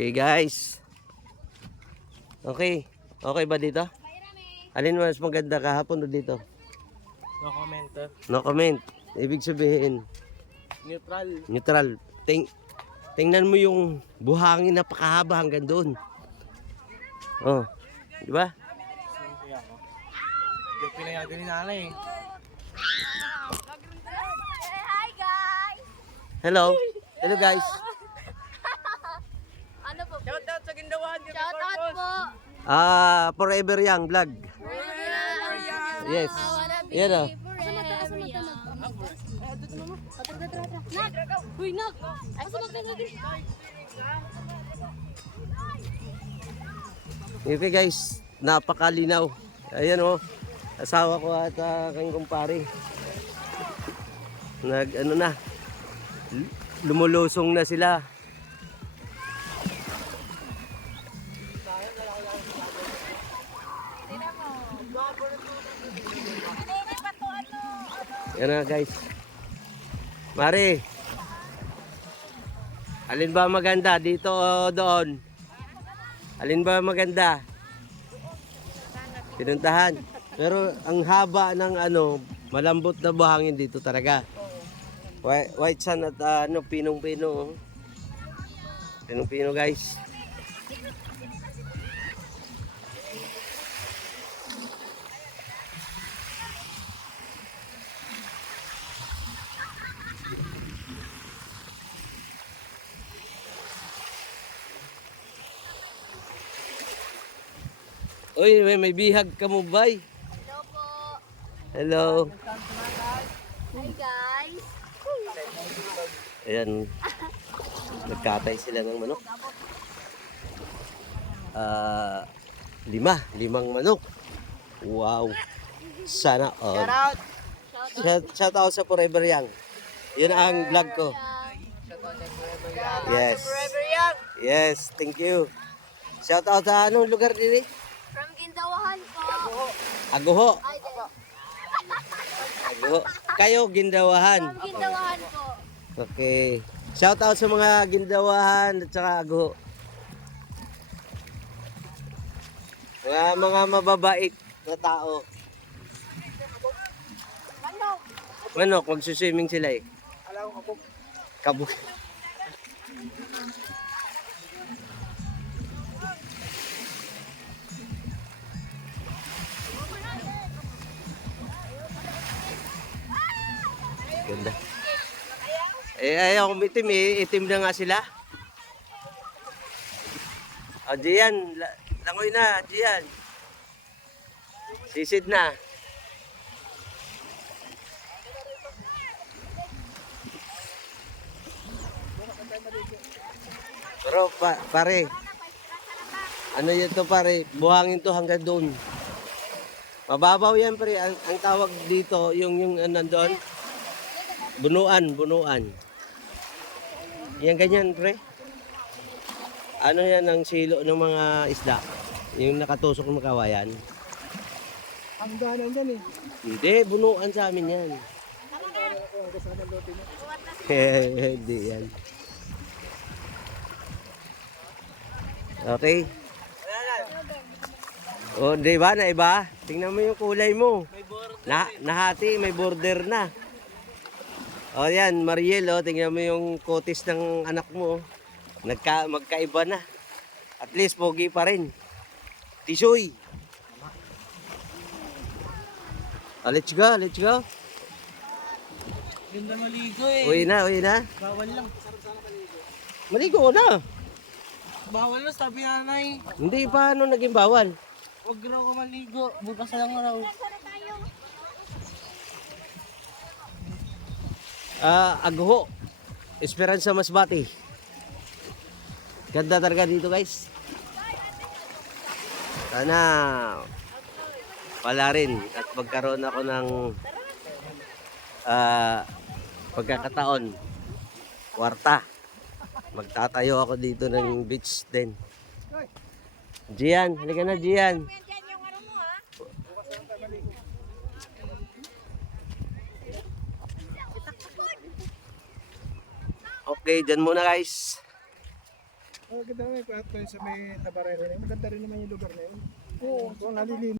Okay guys. Okay. Okay ba dito? Alin mas maganda, kahapon o dito? No comment. No comment. Ibig sabihin, Neutral. neutral. Tingnan mo yung buhangin na pakahaba hanggang doon. Oh, di ba? Siyempre ako. Yung pinayagan ni nanay. Hi guys! Hello. Hello guys. Ano po? Shoutout sa Gindawan. Shoutout po! Forever Young vlog. Yes. Yan oh. Uy, nak! Asa magtagagin? Okay guys, napakalinaw. Ayan oh. Asawa ko at aking kumpare. Ano na. Lumulusong na sila. Yan na guys. Mari. Alin ba maganda? Dito o doon? Alin ba maganda? Pinuntahan. Pero ang haba ng malambot na buhangin dito talaga. White sand at pinong-pino. Pinong-pino guys. Uy, may bihag ka mo, bay. Hello po! Hello. Hi guys! Ayan. Nagkatay sila ng manok. Limang manok. Wow. Sana all. Shout out sa Forever Young. Yun ang vlog ko. Yes. Yes, thank you. Shout out sa anong lugar din eh? From Gindawahan po! Aguho. Ay, Aguho. Kayo, Gindawahan. from Gindawahan po! Okay. Shout out sa mga Gindawahan at saka Aguho. Mga mababait na tao. Manok, magsuswimming sila eh. Alam ko po. Kabuk. Ganda. Ayaw kong itim eh. Itim na nga sila. O, Gian. Langoy na, Gian. Sisid na. Pero pare, ano yun to pare, buhangin to hanggang doon. Mababaw yan pare, ang tawag dito, yung nandun, bunuan. Yan ganyan pre. Ano yan ang silo ng mga isda, yung nakatusok ng kawayan. Ang danan dyan eh. Hindi, bunuan sa amin yan. Hindi yan. Okay. O, di ba? Naiba? Tingnan mo yung kulay mo. Nahati, may border na. O yan, Mariel, tingnan mo yung kutis ng anak mo. Magkaiba na. At least, pogi pa rin. Tisoy. Let's go, let's go. Ganda maligo eh. Uwi na. Bawal lang. Maligo ko na. Bawal lang sabi nanay. Hindi, paano naging bawal? Huwag raw ka maligo. Bukas na lang raw. Aguho. Esperanza Masbate. Ganda talaga dito guys. Sana wala rin at magkaroon ako ng pagkakataon. Kwarta. Magtatayo ako dito ng beach din. Gian, halika na Gian. Okay, dyan muna guys. Oh, ganda naman yung sa may Tabarero na yun. Maganda rin naman yung lugar na yun. Oo, so nalilin.